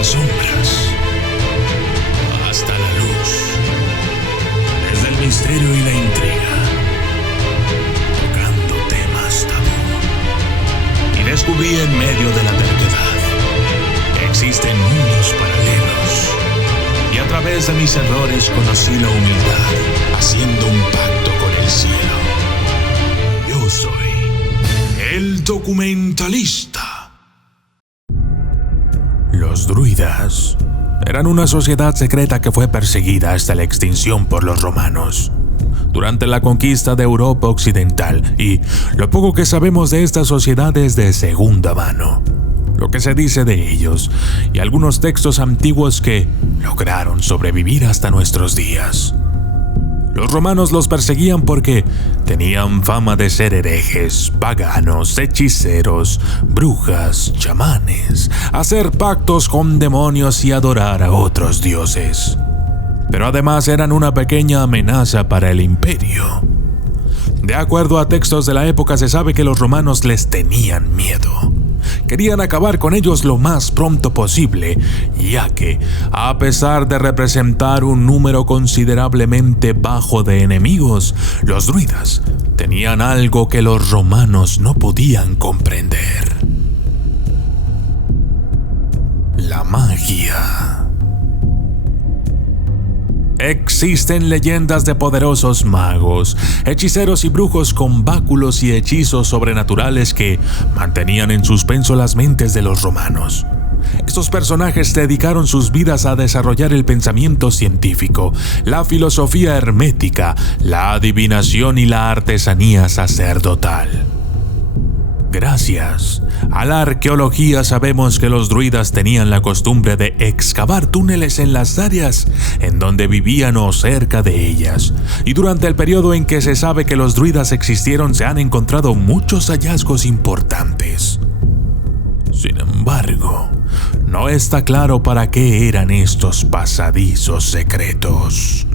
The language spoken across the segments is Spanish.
las sombras hasta la luz, desde el misterio y la intriga, tocando temas tabú. Y descubrí en medio de la terquedad que existen mundos paralelos, y a través de mis errores conocí la humildad, haciendo un pacto con el cielo. Yo soy el documentalista. Los druidas eran una sociedad secreta que fue perseguida hasta la extinción por los romanos durante la conquista de Europa Occidental, y lo poco que sabemos de esta sociedad es de segunda mano. Lo que se dice de ellos y algunos textos antiguos que lograron sobrevivir hasta nuestros días. Los romanos los perseguían porque tenían fama de ser herejes, paganos, hechiceros, brujas, chamanes, hacer pactos con demonios y adorar a otros dioses. Pero además eran una pequeña amenaza para el imperio. De acuerdo a textos de la época, se sabe que los romanos les tenían miedo. Querían acabar con ellos lo más pronto posible, ya que, a pesar de representar un número considerablemente bajo de enemigos, los druidas tenían algo que los romanos no podían comprender: la magia. Existen leyendas de poderosos magos, hechiceros y brujos con báculos y hechizos sobrenaturales que mantenían en suspenso las mentes de los romanos. Estos personajes dedicaron sus vidas a desarrollar el pensamiento científico, la filosofía hermética, la adivinación y la artesanía sacerdotal. Gracias a la arqueología sabemos que los druidas tenían la costumbre de excavar túneles en las áreas en donde vivían o cerca de ellas. Y durante el periodo en que se sabe que los druidas existieron, se han encontrado muchos hallazgos importantes. Sin embargo, no está claro para qué eran estos pasadizos secretos.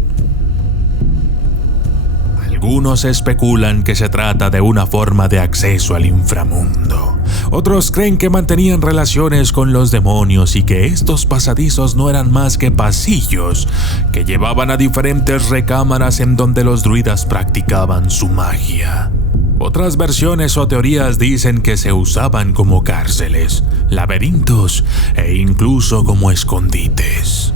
Algunos especulan que se trata de una forma de acceso al inframundo. Otros creen que mantenían relaciones con los demonios y que estos pasadizos no eran más que pasillos que llevaban a diferentes recámaras en donde los druidas practicaban su magia. Otras versiones o teorías dicen que se usaban como cárceles, laberintos e incluso como escondites.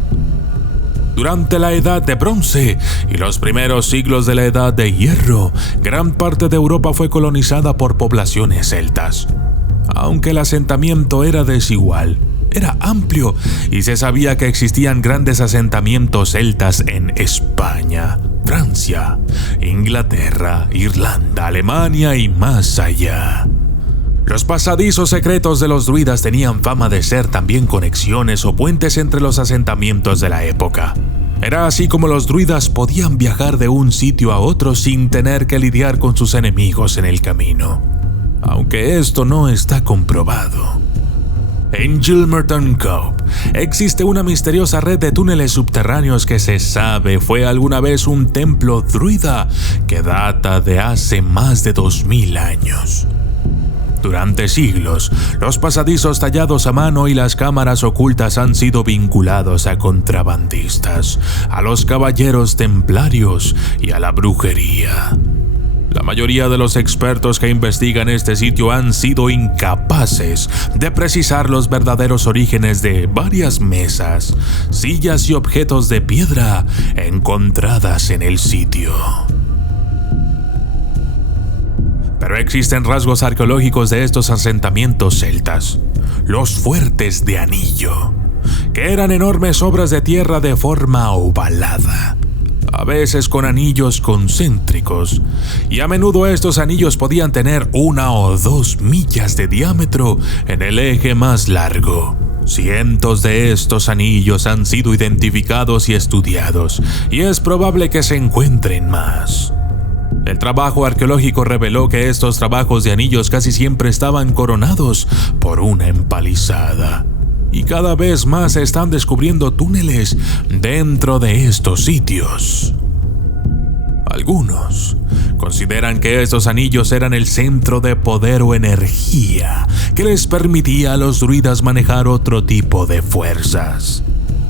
Durante la Edad de Bronce y los primeros siglos de la Edad de Hierro, gran parte de Europa fue colonizada por poblaciones celtas. Aunque el asentamiento era desigual, era amplio y se sabía que existían grandes asentamientos celtas en España, Francia, Inglaterra, Irlanda, Alemania y más allá. Los pasadizos secretos de los druidas tenían fama de ser también conexiones o puentes entre los asentamientos de la época. Era así como los druidas podían viajar de un sitio a otro sin tener que lidiar con sus enemigos en el camino, aunque esto no está comprobado. En Gilmerton Cove existe una misteriosa red de túneles subterráneos que se sabe fue alguna vez un templo druida que data de hace más de 2000 años. Durante siglos, los pasadizos tallados a mano y las cámaras ocultas han sido vinculados a contrabandistas, a los caballeros templarios y a la brujería. La mayoría de los expertos que investigan este sitio han sido incapaces de precisar los verdaderos orígenes de varias mesas, sillas y objetos de piedra encontradas en el sitio. Pero existen rasgos arqueológicos de estos asentamientos celtas, los fuertes de anillo, que eran enormes obras de tierra de forma ovalada, a veces con anillos concéntricos, y a menudo estos anillos podían tener 1 o 2 millas de diámetro en el eje más largo. Cientos de estos anillos han sido identificados y estudiados, y es probable que se encuentren más. El trabajo arqueológico reveló que estos trabajos de anillos casi siempre estaban coronados por una empalizada, y cada vez más se están descubriendo túneles dentro de estos sitios. Algunos Consideran que estos anillos eran el centro de poder o energía que les permitía a los druidas manejar otro tipo de fuerzas,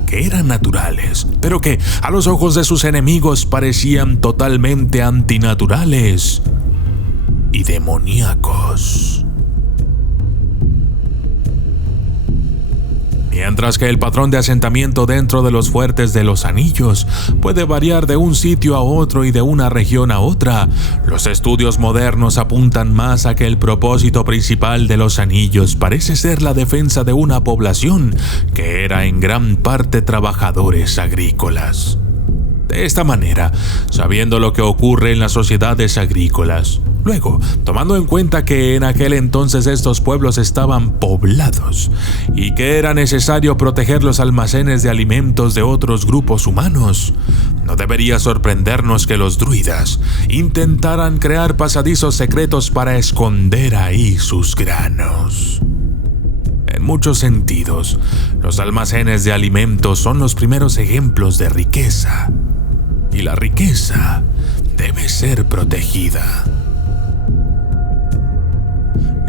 que eran naturales, pero que a los ojos de sus enemigos parecían totalmente antinaturales y demoníacos. Mientras que el patrón de asentamiento dentro de los fuertes de los anillos puede variar de un sitio a otro y de una región a otra, los estudios modernos apuntan más a que el propósito principal de los anillos parece ser la defensa de una población que era en gran parte trabajadores agrícolas. De esta manera, sabiendo lo que ocurre en las sociedades agrícolas, luego, tomando en cuenta que en aquel entonces estos pueblos estaban poblados y que era necesario proteger los almacenes de alimentos de otros grupos humanos, no debería sorprendernos que los druidas intentaran crear pasadizos secretos para esconder ahí sus granos. En muchos sentidos, los almacenes de alimentos son los primeros ejemplos de riqueza, y la riqueza debe ser protegida.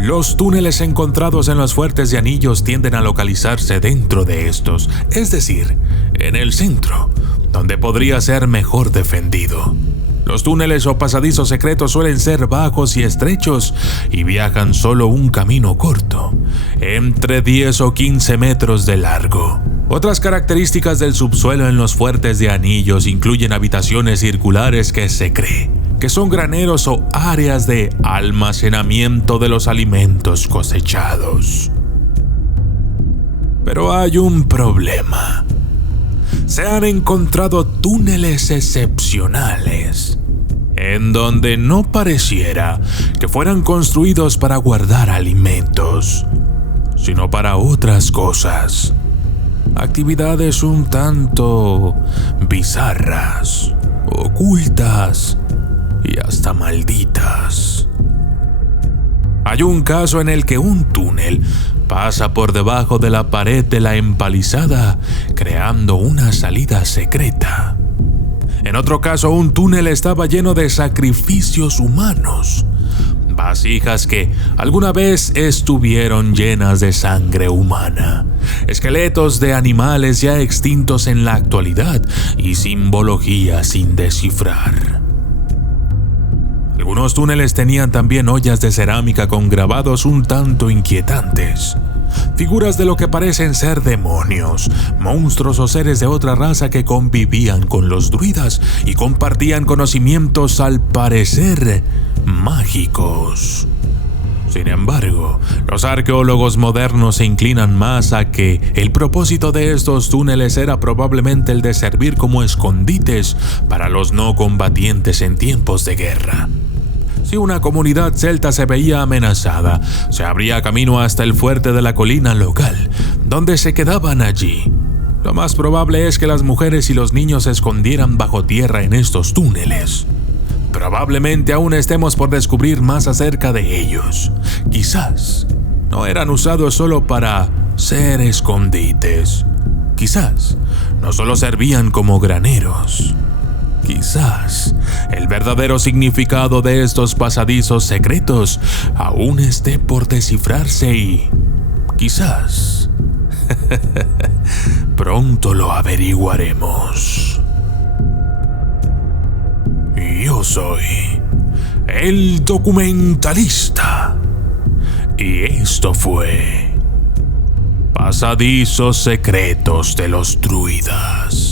Los túneles encontrados en los fuertes de anillos tienden a localizarse dentro de estos, es decir, en el centro, donde podría ser mejor defendido. Los túneles o pasadizos secretos suelen ser bajos y estrechos y viajan solo un camino corto, entre 10 o 15 metros de largo. Otras características del subsuelo en los fuertes de anillos incluyen habitaciones circulares que se cree que son graneros o áreas de almacenamiento de los alimentos cosechados. Pero hay un problema. Se han encontrado túneles excepcionales, en donde no pareciera que fueran construidos para guardar alimentos, sino para otras cosas. Actividades un tanto bizarras, ocultas y hasta malditas. Hay un caso en el que un túnel pasa por debajo de la pared de la empalizada, creando una salida secreta. En otro caso, un túnel estaba lleno de sacrificios humanos, vasijas que alguna vez estuvieron llenas de sangre humana, esqueletos de animales ya extintos en la actualidad y simbología sin descifrar. Algunos túneles tenían también ollas de cerámica con grabados un tanto inquietantes, figuras de lo que parecen ser demonios, monstruos o seres de otra raza que convivían con los druidas y compartían conocimientos al parecer mágicos. Sin embargo, los arqueólogos modernos se inclinan más a que el propósito de estos túneles era probablemente el de servir como escondites para los no combatientes en tiempos de guerra. Si una comunidad celta se veía amenazada, se abría camino hasta el fuerte de la colina local, donde se quedaban allí. Lo más probable es que las mujeres y los niños se escondieran bajo tierra en estos túneles. Probablemente aún estemos por descubrir más acerca de ellos. Quizás no eran usados solo para ser escondites. Quizás no solo servían como graneros. Quizás el verdadero significado de estos pasadizos secretos aún esté por descifrarse y quizás pronto lo averiguaremos. Yo soy el documentalista y esto fue Pasadizos Secretos de los Druidas.